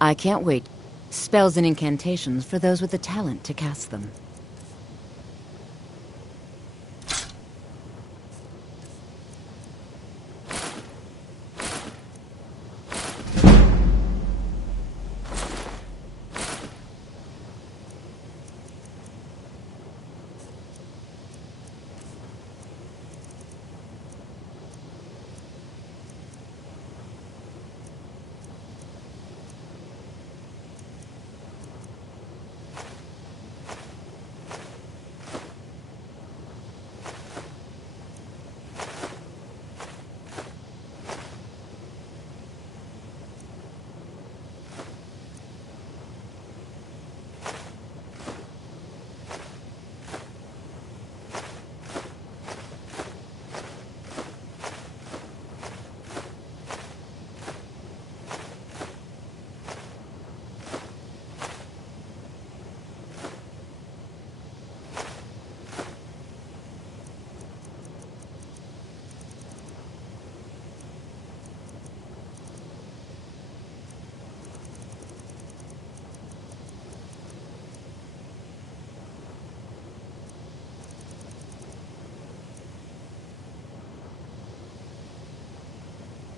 I can't wait. Spells and incantations for those with the talent to cast them.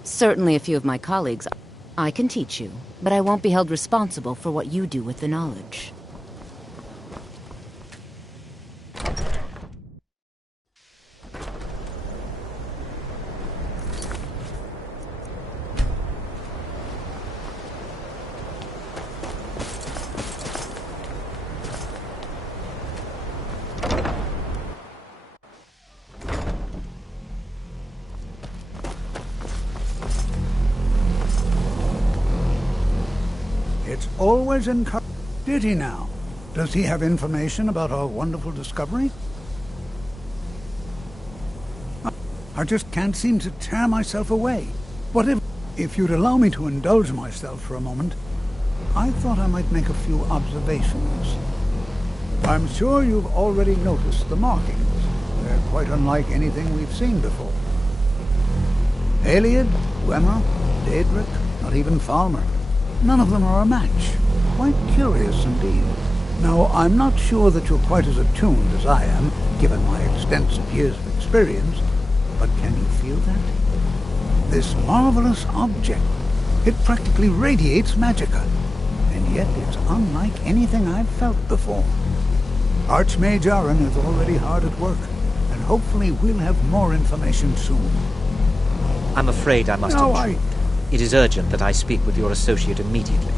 Certainly a few of my colleagues. I can teach you, but I won't be held responsible for what you do with the knowledge. It's always encouraged. Did he now? Does he have information about our wonderful discovery? I just can't seem to tear myself away. If you'd allow me to indulge myself for a moment, I thought I might make a few observations. I'm sure you've already noticed the markings. They're quite unlike anything we've seen before. Aliad, Wemmer, Daedric, not even Falmer. None of them are a match. Quite curious indeed. Now, I'm not sure that you're quite as attuned as I am, given my extensive years of experience, but can you feel that? This marvelous object, it practically radiates magicka, and yet it's unlike anything I've felt before. Archmage Aaron is already hard at work, and hopefully we'll have more information soon. I'm afraid I must intrude. It is urgent that I speak with your associate immediately.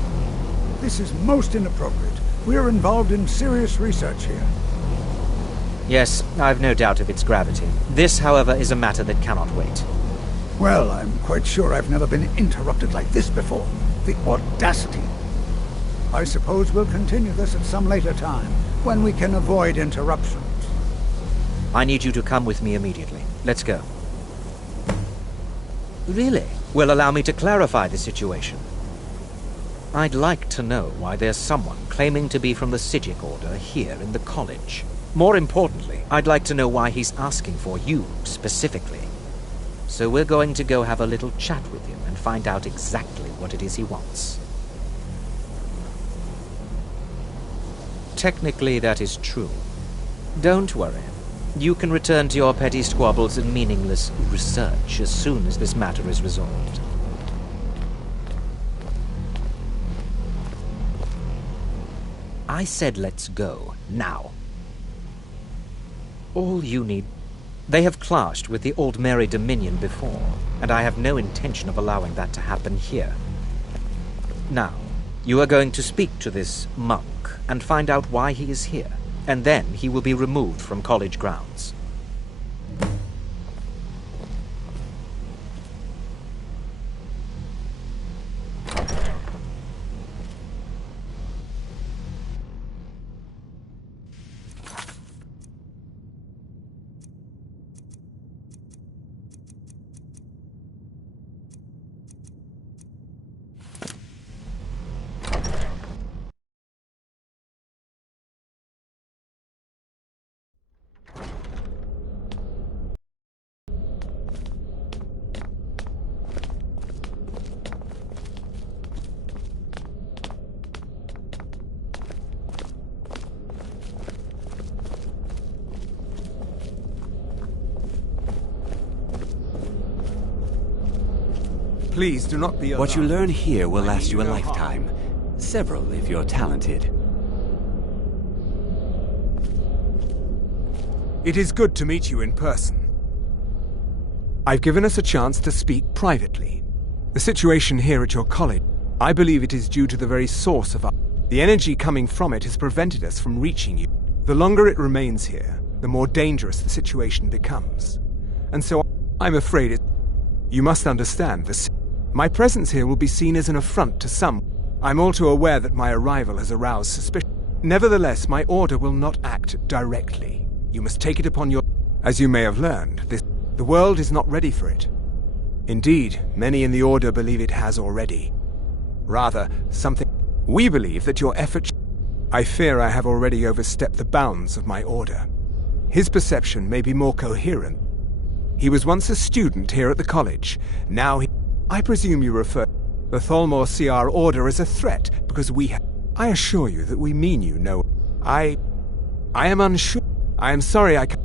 This is most inappropriate. We're involved in serious research here. Yes, I've no doubt of its gravity. This, however, is a matter that cannot wait. Well, I'm quite sure I've never been interrupted like this before. The audacity. I suppose we'll continue this at some later time, when we can avoid interruptions. I need you to come with me immediately. Let's go. Really? Well, allow me to clarify the situation. I'd like to know why there's someone claiming to be from the Psijic Order here in the college. More importantly, I'd like to know why he's asking for you, specifically. So we're going to go have a little chat with him and find out exactly what it is he wants. Technically, that is true. Don't worry. You can return to your petty squabbles and meaningless research as soon as this matter is resolved. I said let's go, now. All you need... They have clashed with the Old Mary Dominion before, and I have no intention of allowing that to happen here. Now, you are going to speak to this monk and find out why he is here, and then he will be removed from college grounds. Please do not be alarmed. What you learn here will last you a lifetime. Several if you're talented. It is good to meet you in person. I've given us a chance to speak privately. The situation here at your college, I believe it is due to the very source of our... The energy coming from it has prevented us from reaching you. The longer it remains here, the more dangerous the situation becomes. And so, I'm afraid it... You must understand this. My presence here will be seen as an affront to some. I'm all too aware that my arrival has aroused suspicion. Nevertheless, my order will not act directly. You must take it upon your... As you may have learned, the world is not ready for it. Indeed, many in the Order believe it has already. Rather, something... We believe that your efforts... I fear I have already overstepped the bounds of my Order. His perception may be more coherent. He was once a student here at the college. Now he... I presume you refer... The Thalmor see our Order as a threat, because we have... I assure you that we mean you no... I am unsure. I am sorry I can't...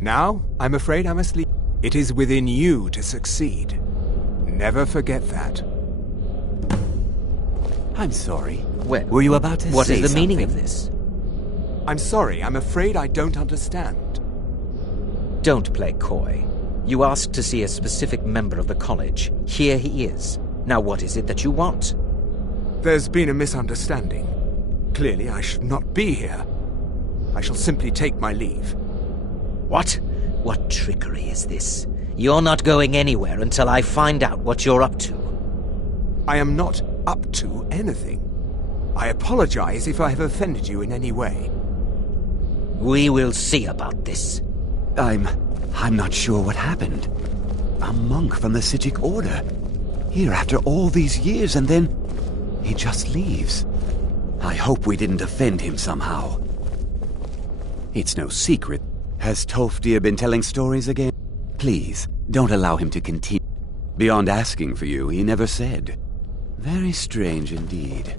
Now, I'm afraid I must leave. It is within you to succeed. Never forget that. I'm sorry. Were you about to say What is the something? meaning of this? I'm sorry, I'm afraid I don't understand. Don't play coy. You asked to see a specific member of the college. Here he is. Now what is it that you want? There's been a misunderstanding. Clearly, I should not be here. I shall simply take my leave. What? What trickery is this? You're not going anywhere until I find out what you're up to. I am not up to anything. I apologize if I have offended you in any way. We will see about this. I'm not sure what happened. A monk from the Sijic Order. Here after all these years, and then he just leaves. I hope we didn't offend him somehow. It's no secret. Has Tolfdir been telling stories again? Please, don't allow him to continue. Beyond asking for you, he never said. Very strange indeed.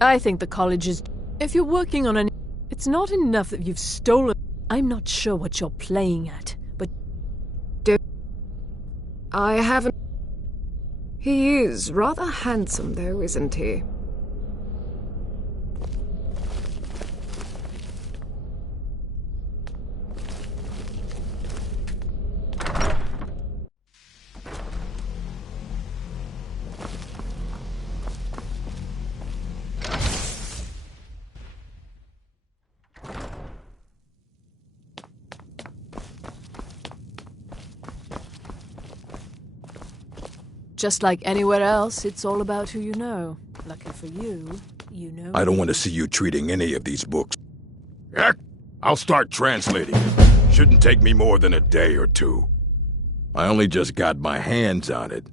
I think the college is... If you're working on an... It's not enough that you've stolen... I'm not sure what you're playing at, but... I haven't... He is rather handsome, though, isn't he? Just like anywhere else, it's all about who you know. Lucky for you, you know... I don't want to see you treating any of these books. Heck, I'll start translating it. Shouldn't take me more than a day or two. I only just got my hands on it.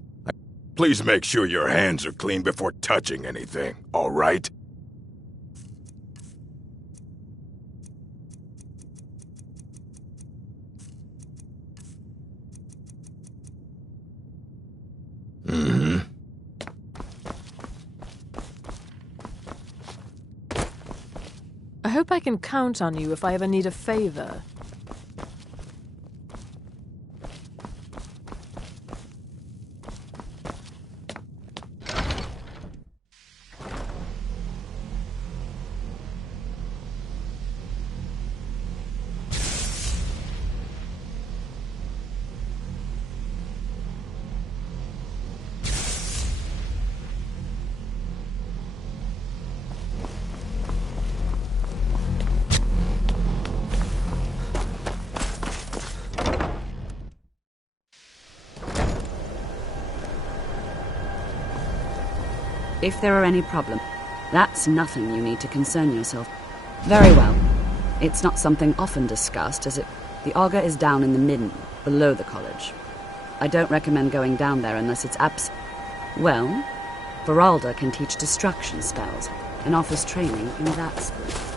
Please make sure your hands are clean before touching anything, all right? Mm-hmm. I hope I can count on you if I ever need a favor. If there are any problems, that's nothing you need to concern yourself. Very well. It's not something often discussed, as the Augur is down in the midden, below the college. I don't recommend going down there unless it's Well, Veralda can teach destruction spells, and offers training in that school.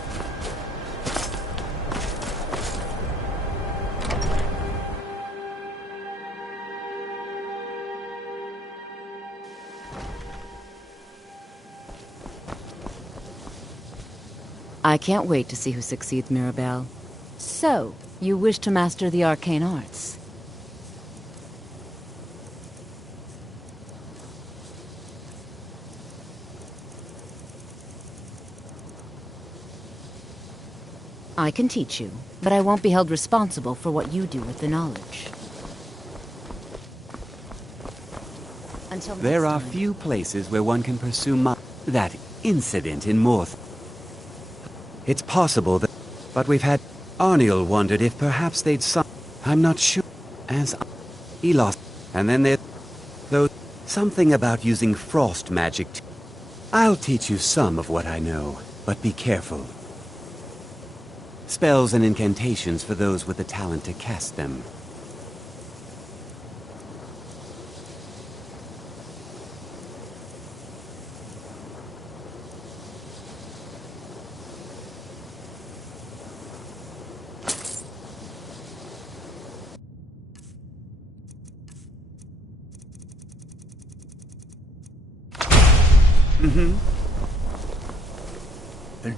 I can't wait to see who succeeds Mirabelle. So, you wish to master the arcane arts? I can teach you, but I won't be held responsible for what you do with the knowledge. Until There next are time. few places where one can pursue that incident in Morth. It's possible that... But we've had... Arniel wondered if perhaps they'd I'm not sure. As... He lost... And then there... Though... Something about using frost magic I'll teach you some of what I know, but be careful. Spells and incantations for those with the talent to cast them.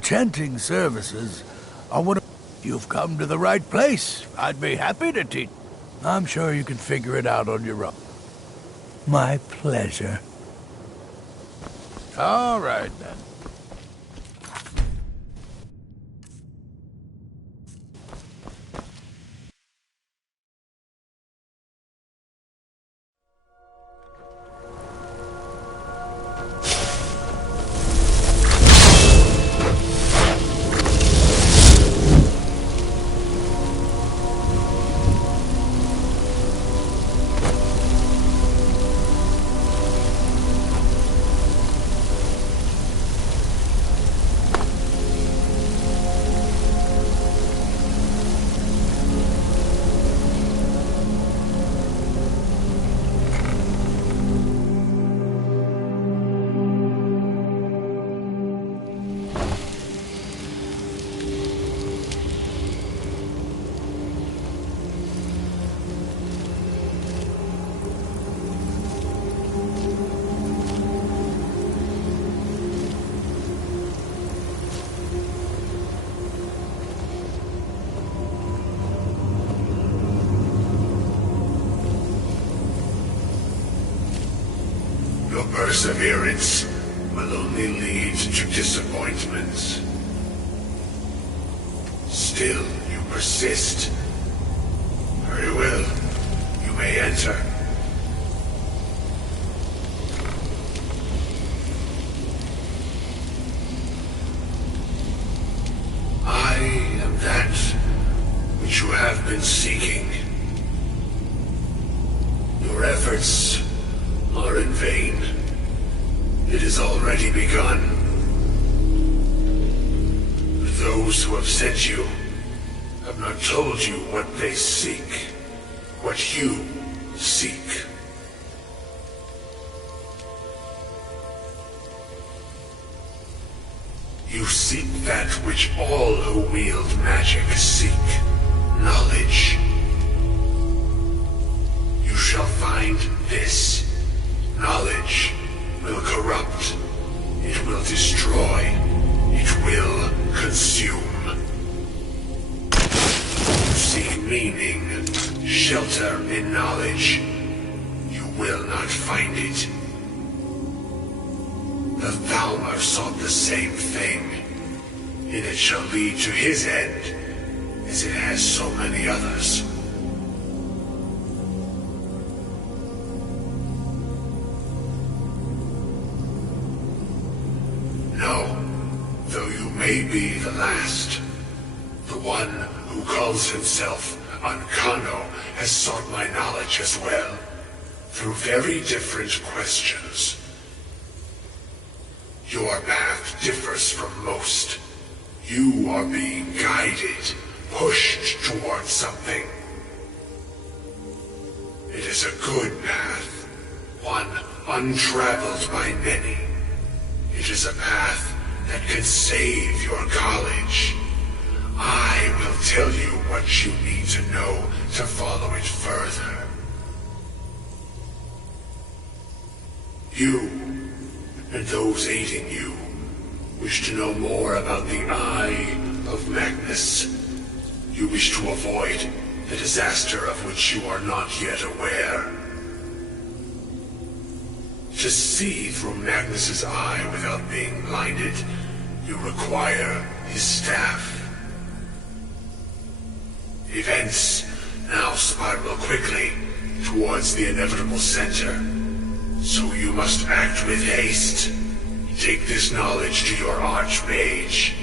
Enchanting services are what... You've come to the right place. I'd be happy to teach. I'm sure you can figure it out on your own. My pleasure. All right, then. perseverance will only lead to disappointments. Still, you persist. Very well. You may enter. I am that which you have been seeking. Your efforts are in vain. It has already begun. Those who have sent you have not told you what they seek, what you seek. You seek that which all who wield magic seek, knowledge. You shall find this. Knowledge will corrupt. It will destroy. It will consume. You seek meaning, shelter in knowledge. You will not find it. The Thalmor sought the same thing, and it shall lead to his end, as it has so many others. No, though you may be the last, the one who calls himself Ancano has sought my knowledge as well, through very different questions. Your path differs from most. You are being guided, pushed towards something. It is a good path, one untraveled by many. It is a path that can save your college. I will tell you what you need to know to follow it further. You and those aiding you wish to know more about the Eye of Magnus. You wish to avoid the disaster of which you are not yet aware. To see through Magnus's eye without being blinded, you require his staff. Events now spiral quickly towards the inevitable center. So you must act with haste. Take this knowledge to your Archmage.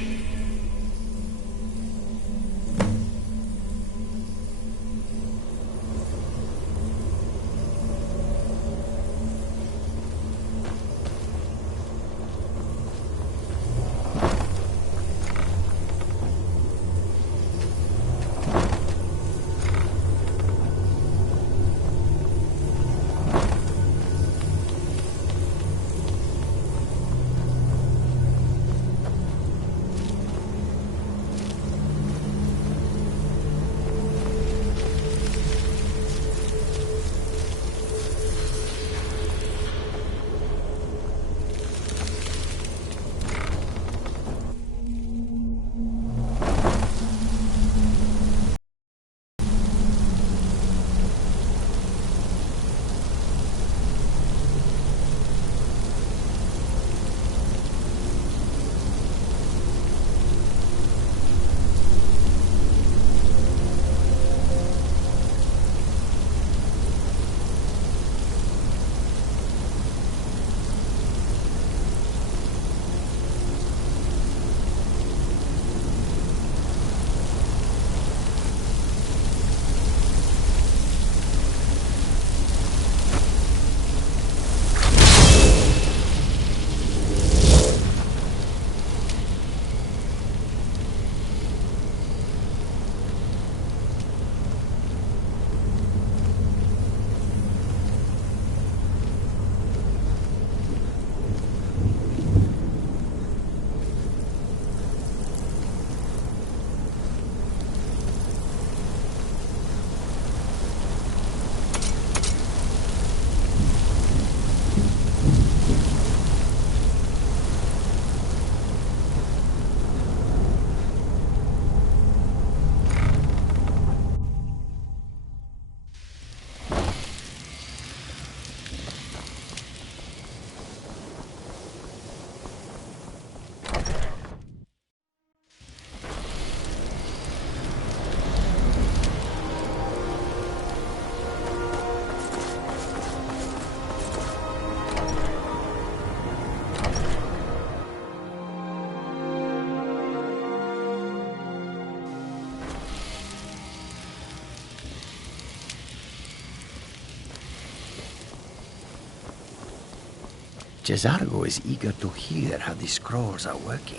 Cesargo is eager to hear how the scrolls are working.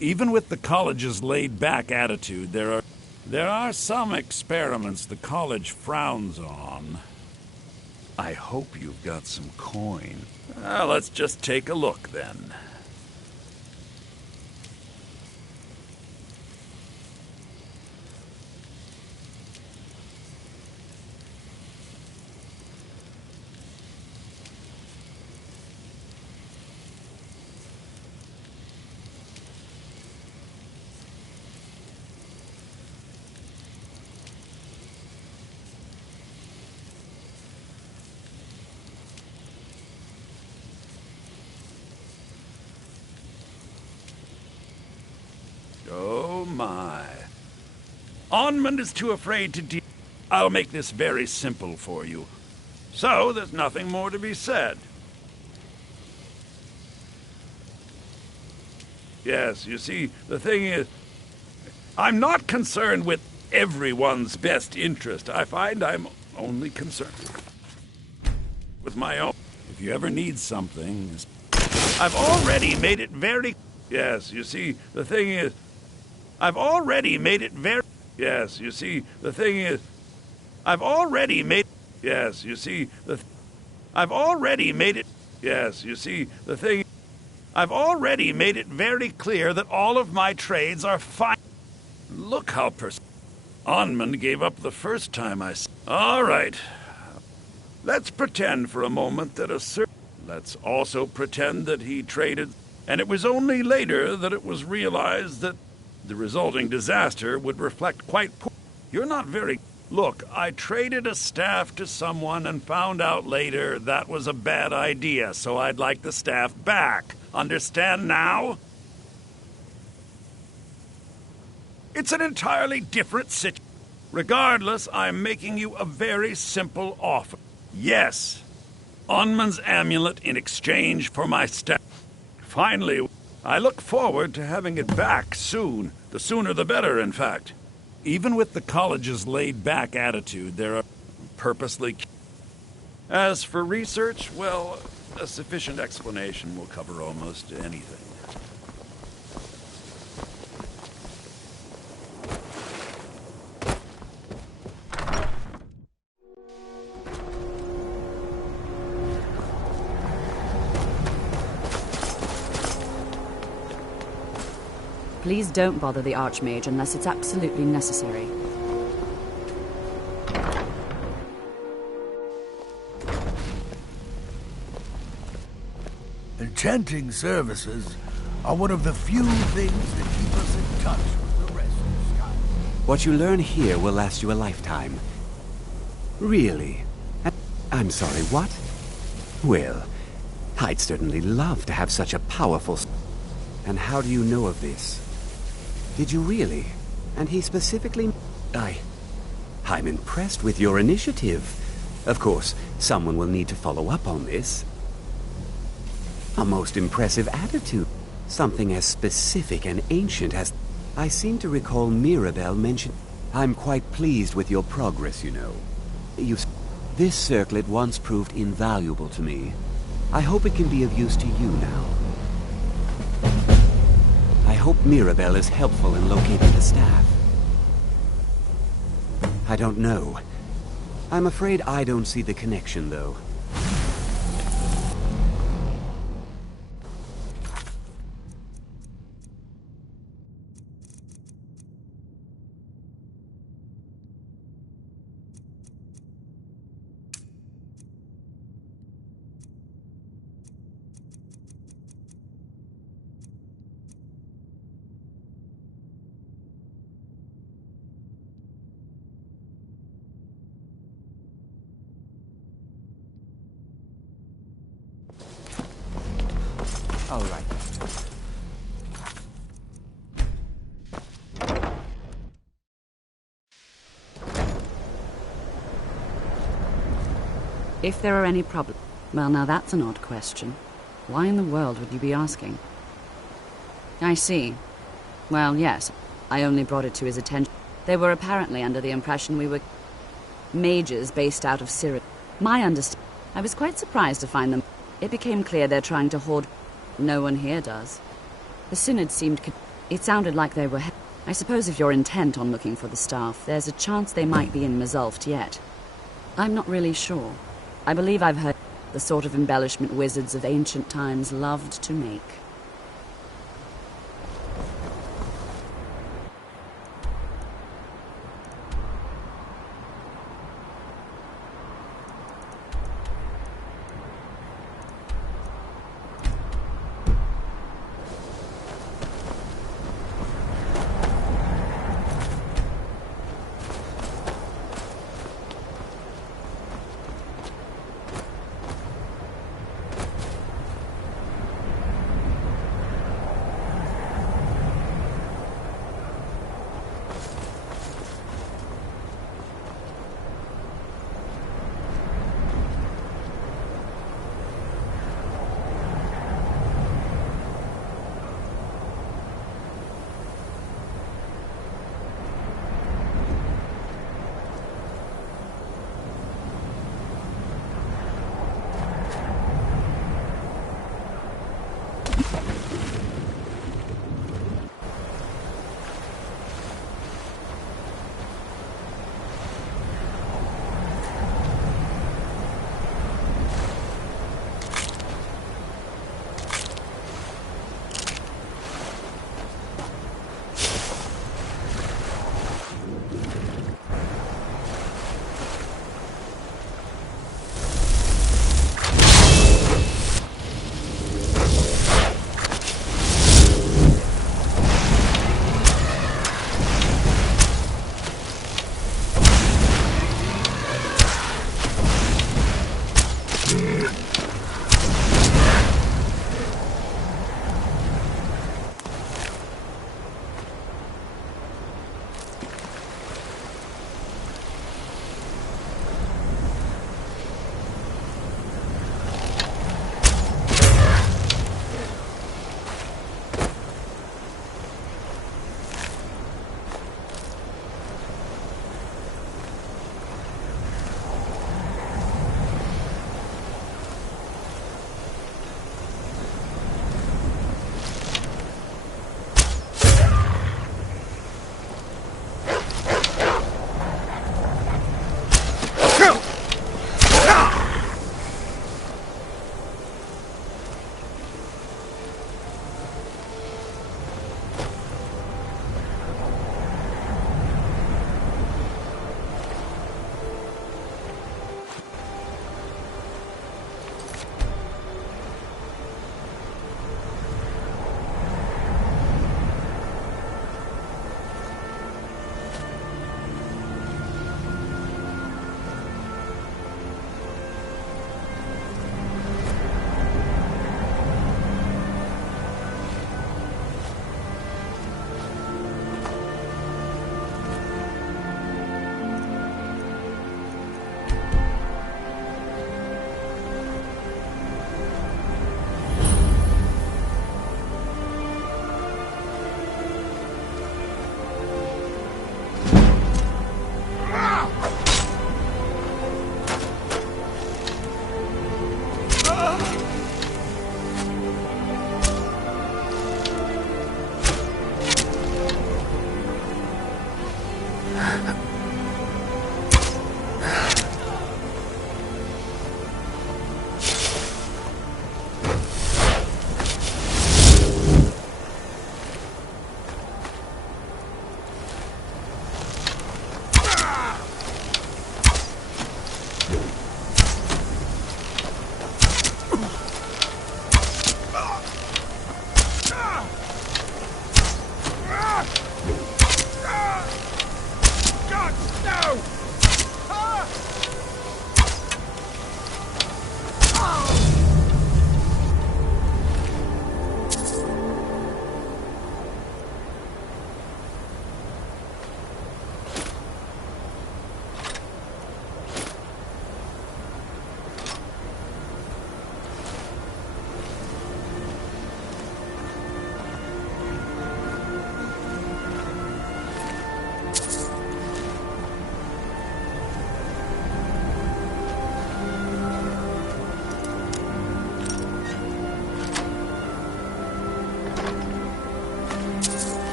Even with the college's laid-back attitude, there are some experiments the college frowns on. I hope you've got some coin. Let's just take a look, then. Oh, my. Onmund is too afraid to deal. I'll make this very simple for you. So, there's nothing more to be said. Yes, you see, the thing is, I'm not concerned with everyone's best interest. I find I'm only concerned with my own. If you ever need something, I've already made it very... Yes, you see, the thing is, I've already made it very... Yes, you see, the thing is... I've already made... Yes, you see, I've already made it... Yes, you see, the thing... I've already made it very clear that all of my trades are fine. Look how Onmund gave up the first time I... All right. Let's pretend for a moment that Let's also pretend that he traded... And it was only later that it was realized that the resulting disaster would reflect quite poor. You're not very... Look, I traded a staff to someone and found out later that was a bad idea, so I'd like the staff back. Understand now? It's an entirely different situation. Regardless, I'm making you a very simple offer. Yes, Onmund's amulet in exchange for my staff. Finally, I look forward to having it back soon. The sooner the better, in fact. Even with the college's laid-back attitude, there are purposely... As for research, well, a sufficient explanation will cover almost anything. Please don't bother the Archmage unless it's absolutely necessary. Enchanting services are one of the few things that keep us in touch with the rest of the sky. What you learn here will last you a lifetime. Really? I'm sorry, what? Well, I'd certainly love to have such a powerful... And how do you know of this? Did you really? And he specifically... I'm impressed with your initiative. Of course, someone will need to follow up on this. A most impressive attitude. Something as specific and ancient as... I seem to recall Mirabelle mention... I'm quite pleased with your progress, you know. This circlet once proved invaluable to me. I hope it can be of use to you now. I hope Mirabelle is helpful in locating the staff. I don't know. I'm afraid I don't see the connection, though. All right. If there are any problems... Well, now that's an odd question. Why in the world would you be asking? I see. Well, yes. I only brought it to his attention. They were apparently under the impression we were mages based out of Syria. My understanding. I was quite surprised to find them. It became clear they're trying to hoard. No one here does. The Synod seemed. It sounded like they were. I suppose if you're intent on looking for the staff, there's a chance they might be in Mazulft yet. I'm not really sure. I believe I've heard the sort of embellishment wizards of ancient times loved to make.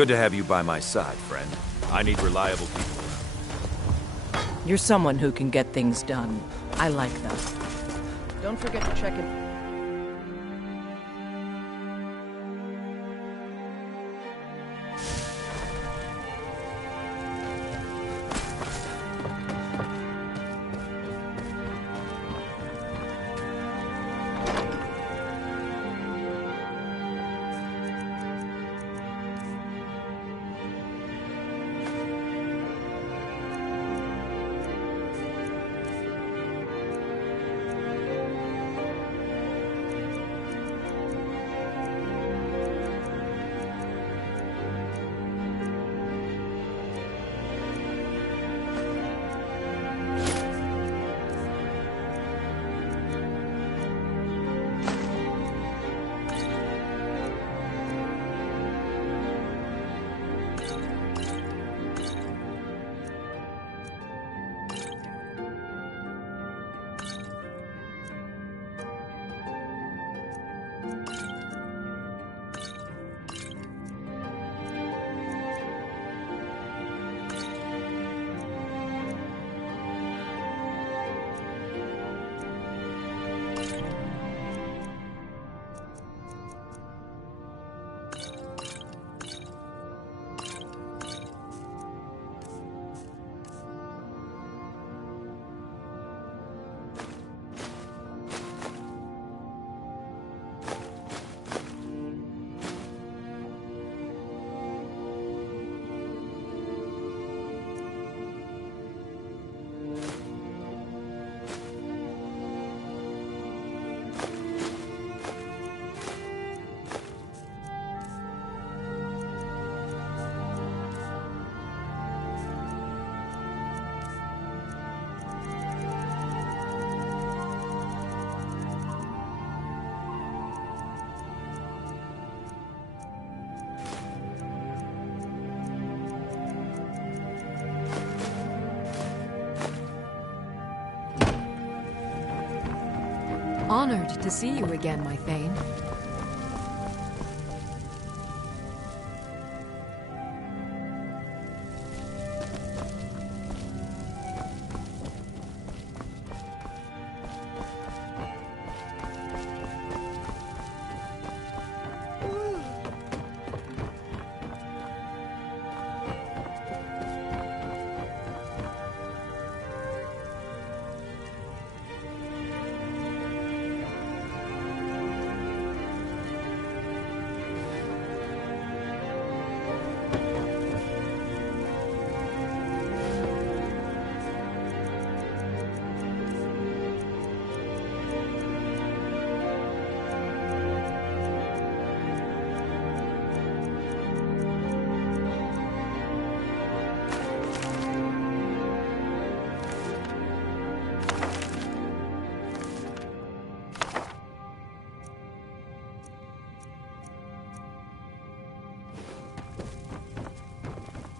Good to have you by my side, friend. I need reliable people around. You're someone who can get things done. I like that. Don't forget to check in. Honored to see you again, my Thane.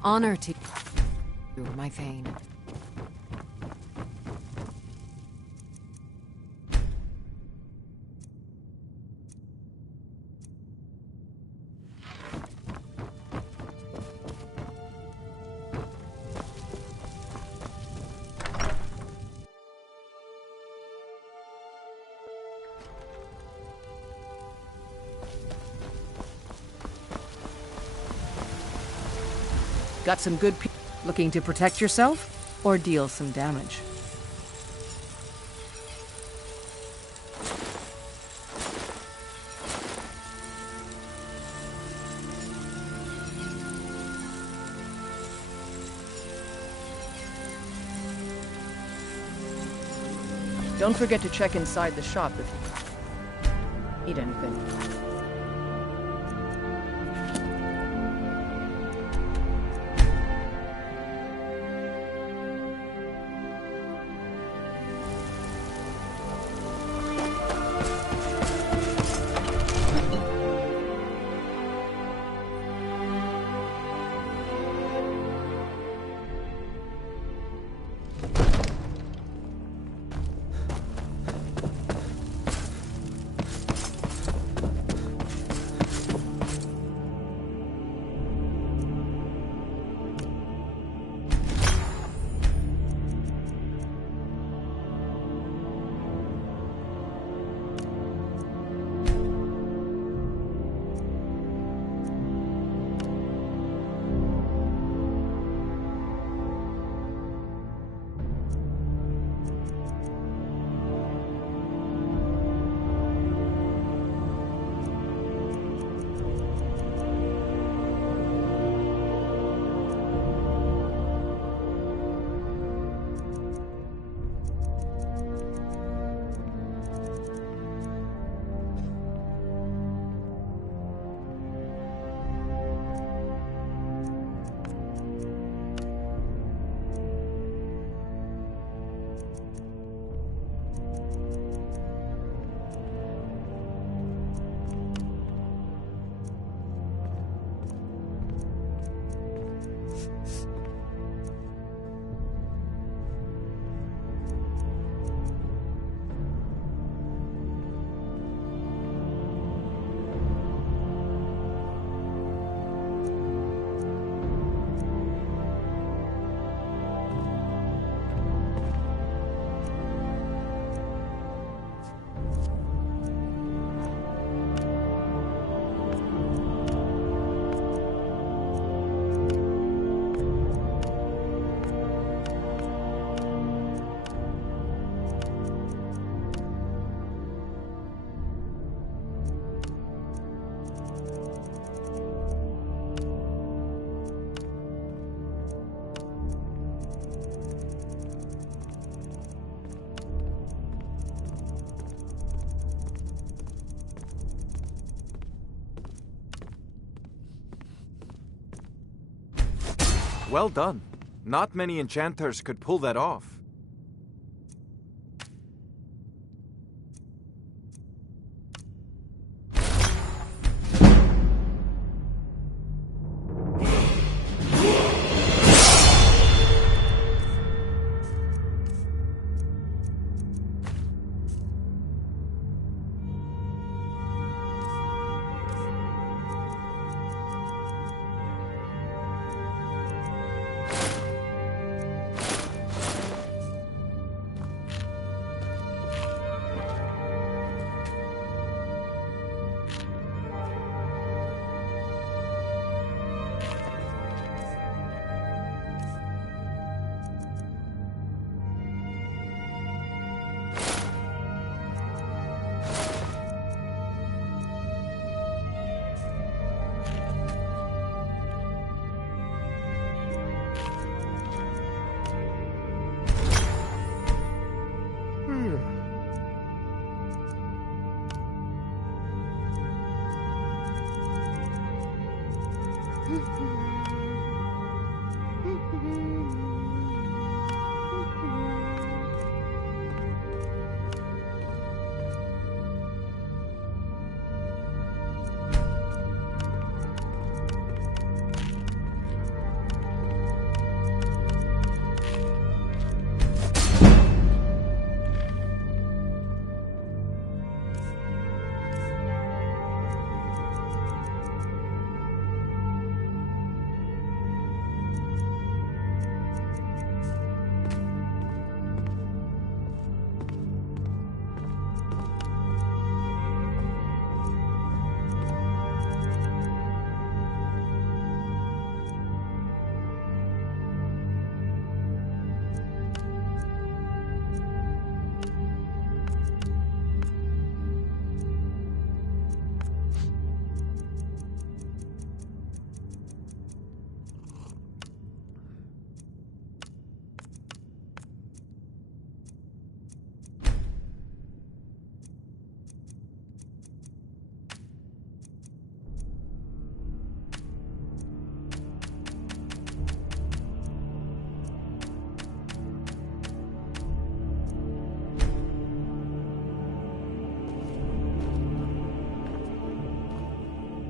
Honor to you, my Thane. Got some good people looking to protect yourself or deal some damage? Don't forget to check inside the shop if you need anything. Well done. Not many enchanters could pull that off.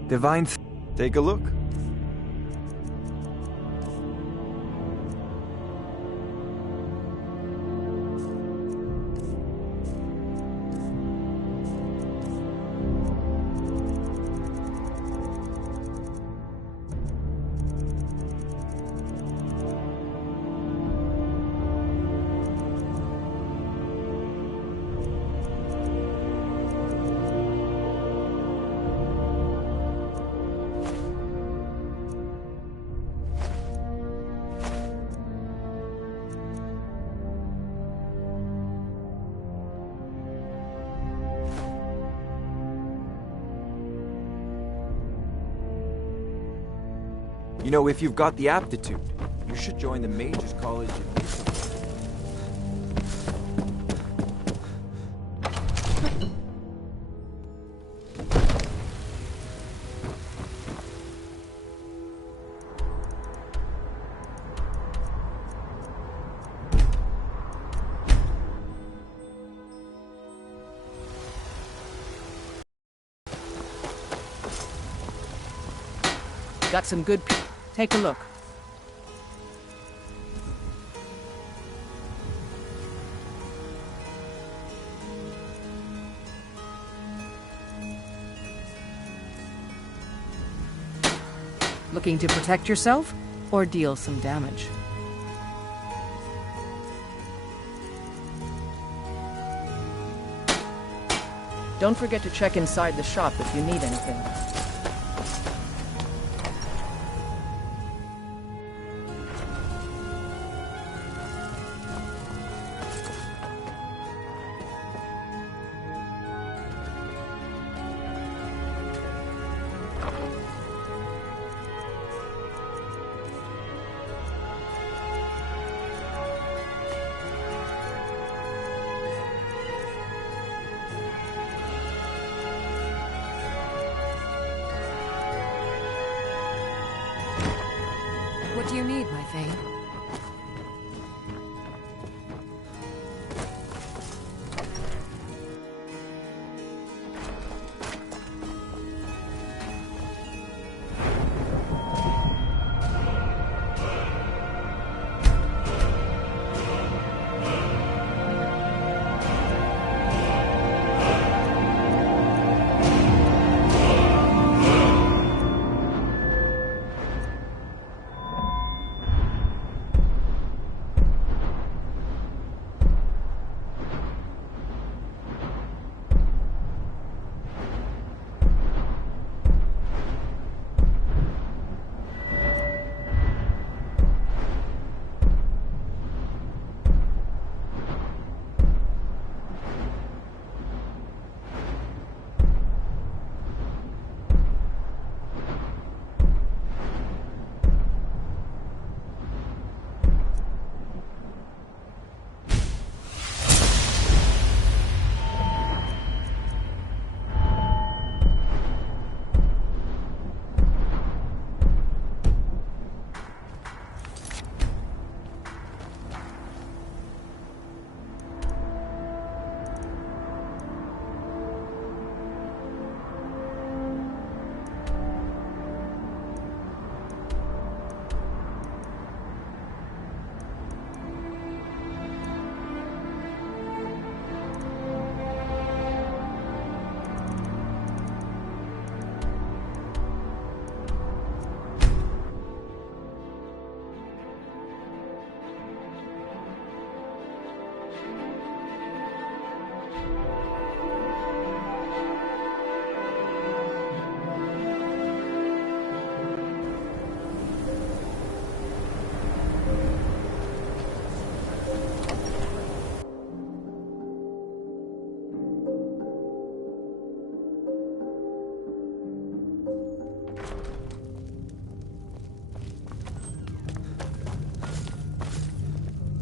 Divine. Take a look. You know, if you've got the aptitude, you should join the Mages College in Italy. Got some good people. Take a look. Looking to protect yourself or deal some damage? Don't forget to check inside the shop if you need anything.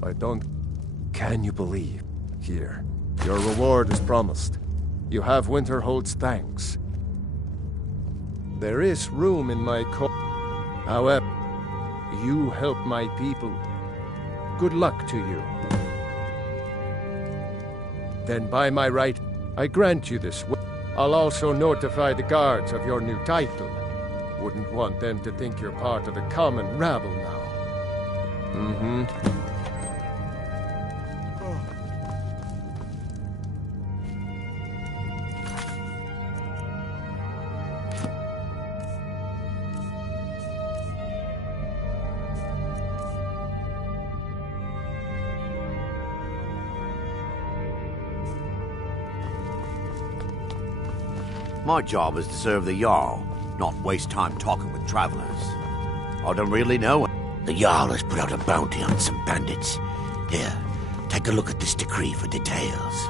I don't... Can you believe? Here, your reward is promised. You have Winterhold's thanks. There is room in my However, you help my people. Good luck to you. Then by my right, I grant you this. I'll also notify the guards of your new title. Wouldn't want them to think you're part of the common rabble now. Mm-hmm. My job is to serve the Jarl, not waste time talking with travelers. I don't really know. The Jarl has put out a bounty on some bandits. Here, take a look at this decree for details.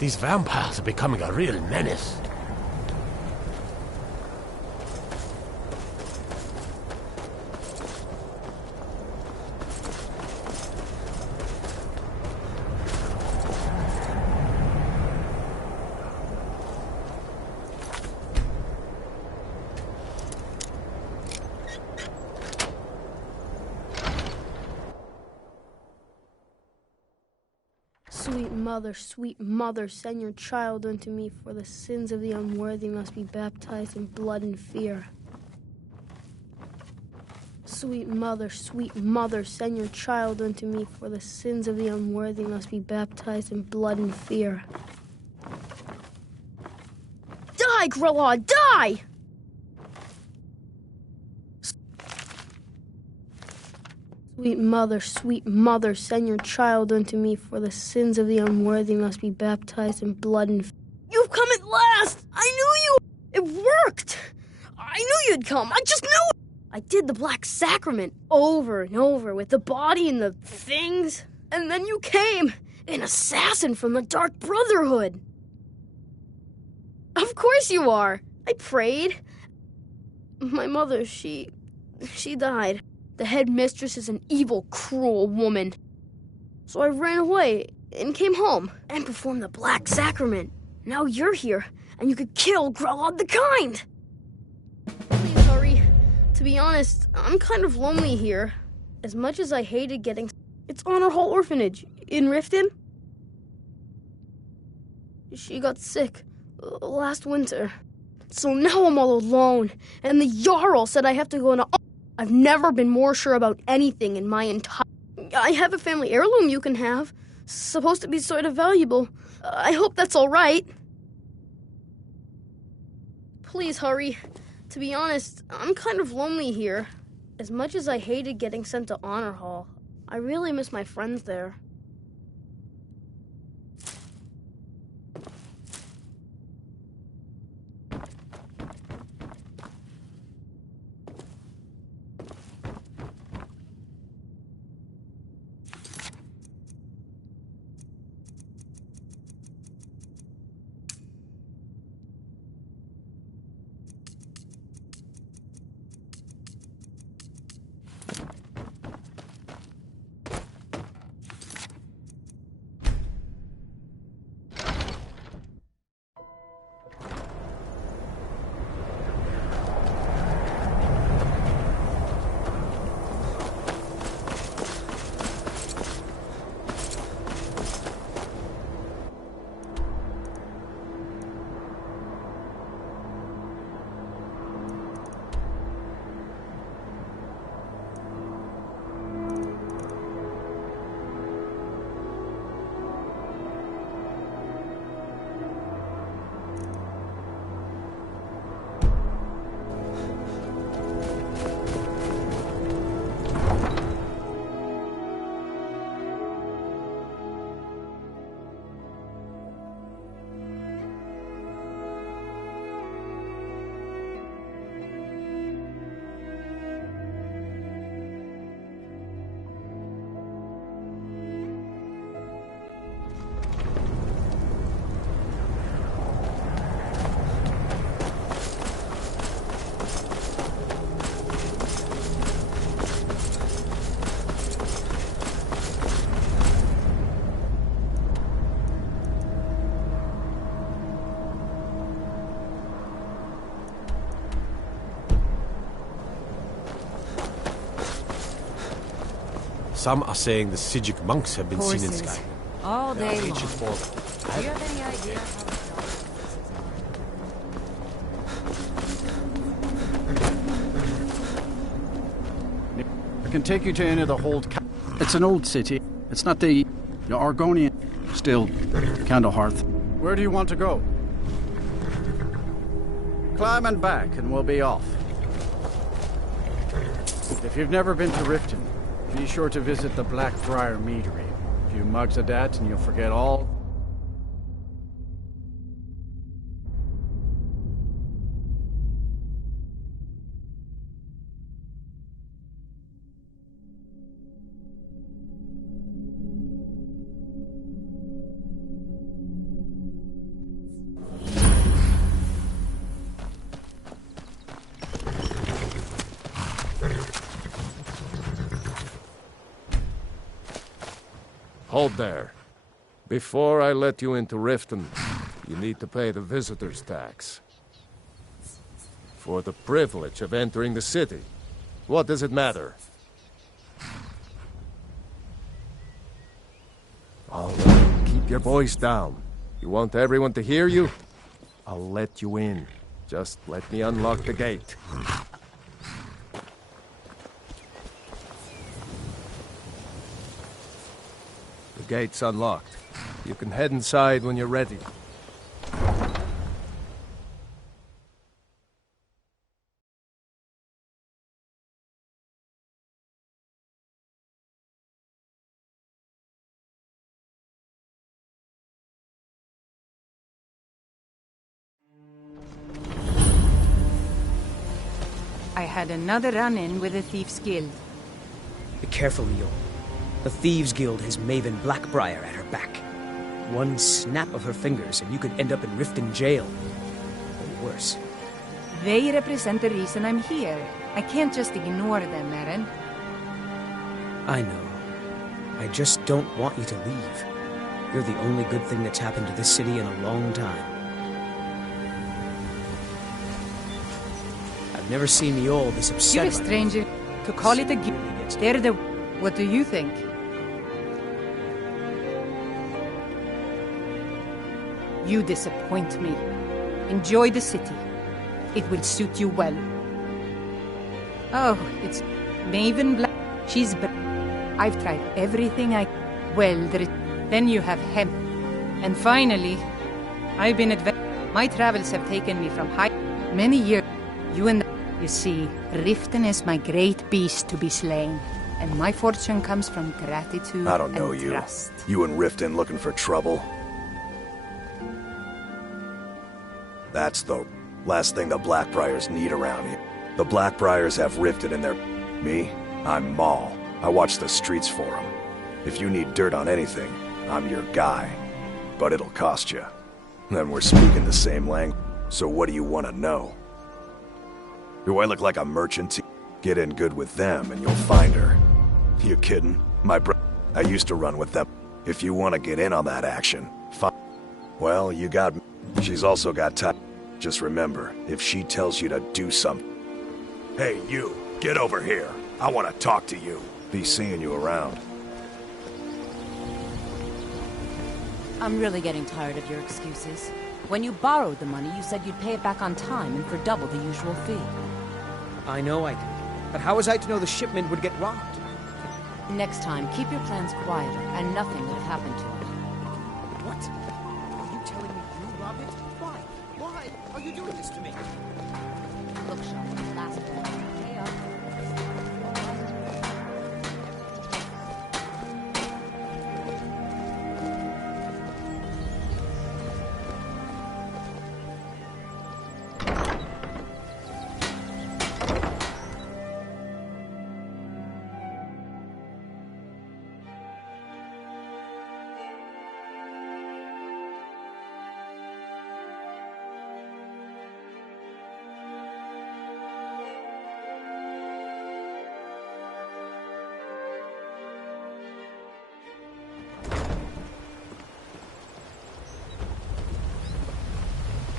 These vampires are becoming a real menace. Sweet mother, send your child unto me, for the sins of the unworthy must be baptized in blood and fear. Sweet mother, send your child unto me, for the sins of the unworthy must be baptized in blood and fear. Die, Grillhawd, die! Sweet mother, send your child unto me, for the sins of the unworthy must be baptized in blood and fear. You've come at last! I knew you! It worked! I knew you'd come! I just knew it! I did the Black Sacrament over and over with the body and the things. And then you came, an assassin from the Dark Brotherhood. Of course you are. I prayed. My mother, she died. The headmistress is an evil, cruel woman. So I ran away and came home and performed the Black Sacrament. Now you're here, and you could kill Grelod the Kind. Please hurry. To be honest, I'm kind of lonely here. As much as I hated getting... It's Honor Hall Orphanage in Riften. She got sick last winter. So now I'm all alone, and the Jarl said I have to go into... I've never been more sure about anything in my entire... I have a family heirloom you can have. Supposed to be sort of valuable. I hope that's all right. Please hurry. To be honest, I'm kind of lonely here. As much as I hated getting sent to Honor Hall, I really miss my friends there. Some are saying the Sijic monks have been seen in Horses. Sky. All They are day ancient long. form. Do you have any idea I can take you to any of the hold. It's an old city. It's not the Argonian. Still, Candlehearth. Where do you want to go? Climb and back, and we'll be off. If you've never been to Riften, be sure to visit the Blackbriar Meadery. A few mugs of that, and you'll forget all. Hold there. Before I let you into Riften, you need to pay the visitor's tax. For the privilege of entering the city. What does it matter? All right, keep your voice down. You want everyone to hear you? I'll let you in. Just let me unlock the gate. The gate's unlocked. You can head inside when you're ready. I had another run-in with the Thieves' Guild. Be careful, Leon. The Thieves' Guild has Maven Blackbriar at her back. One snap of her fingers and you could end up in Riften jail. Or worse. They represent the reason I'm here. I can't just ignore them, Eren. I know. I just don't want you to leave. You're the only good thing that's happened to this city in a long time. I've never seen the old this upset. You're a stranger. To call it a gift. They're the... What do you think? You disappoint me. Enjoy the city. It will suit you well. Oh, it's Maven Black. She's... I've tried everything I... Well, then you have him. And finally, I've been my travels have taken me from many years. You and... You see, Riften is my great beast to be slain. And my fortune comes from gratitude I don't know and you. trust. You and Riften looking for trouble? That's the last thing the Blackbriars need around here. The Blackbriars have Riften in their... Me? I'm Maul. I watch the streets for them. If you need dirt on anything, I'm your guy. But it'll cost you. Then we're speaking the same language. So what do you want to know? Do I look like a merchant? Get in good with them and you'll find her. You kidding? I used to run with them. If you want to get in on that action, fine. Well, you got me. She's also got time. Just remember, if she tells you to do something... Hey, you, get over here. I want to talk to you. Be seeing you around. I'm really getting tired of your excuses. When you borrowed the money, you said you'd pay it back on time and for double the usual fee. I know I did. But how was I to know the shipment would get robbed? Next time, keep your plans quieter, and nothing would happen to it. What? Are you telling me you robbed it? Why? Why are you doing this to me? Look, Sean, last one. Pay up.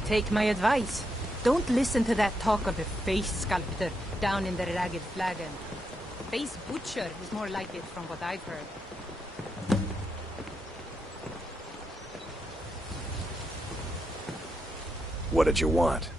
Take my advice. Don't listen to that talk of the face sculptor down in the ragged flagon. Face butcher is more like it from what I've heard. What did you want?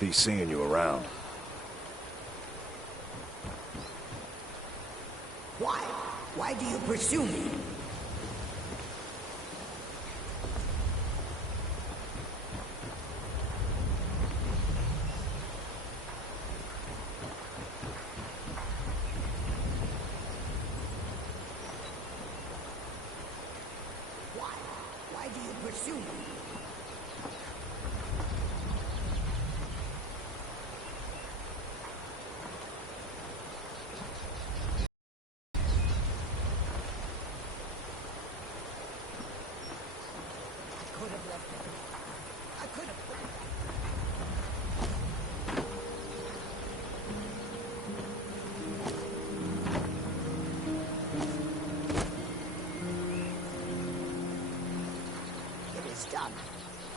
Be seeing you around. Why? Why do you pursue me? Why? Why do you pursue me? Done.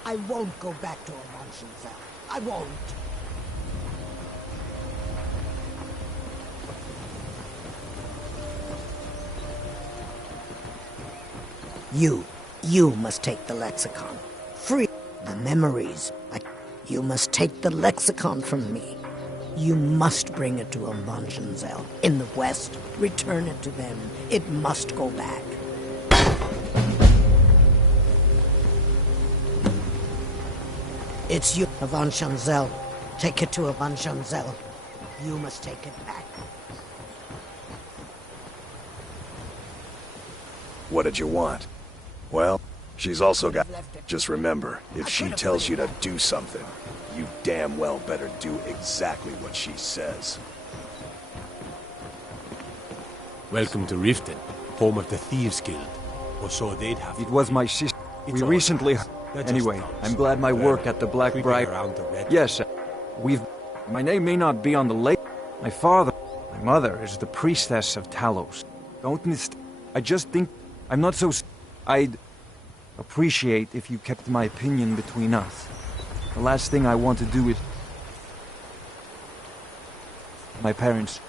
I won't go back to Amanshenzell. I won't. You must take the lexicon. Free the memories. You must take the lexicon from me. You must bring it to Amanshenzell. In the west, return it to them. It must go back. It's you, Amanshenzell. Take it to Amanshenzell. You must take it back. What did you want? Well, She's also got... Just remember, if she tells you to do something, you damn well better do exactly what she says. Welcome to Riften, home of the Thieves Guild. Or so they'd have. It was my sister. We recently... Anyway, I'm glad my work at the Blackbriar... Yes, my name may not be on the list. My father... My mother is the priestess of Talos. Don't I just think... I'm not so... I'd appreciate if you kept my opinion between us. The last thing I want to do is... My parents...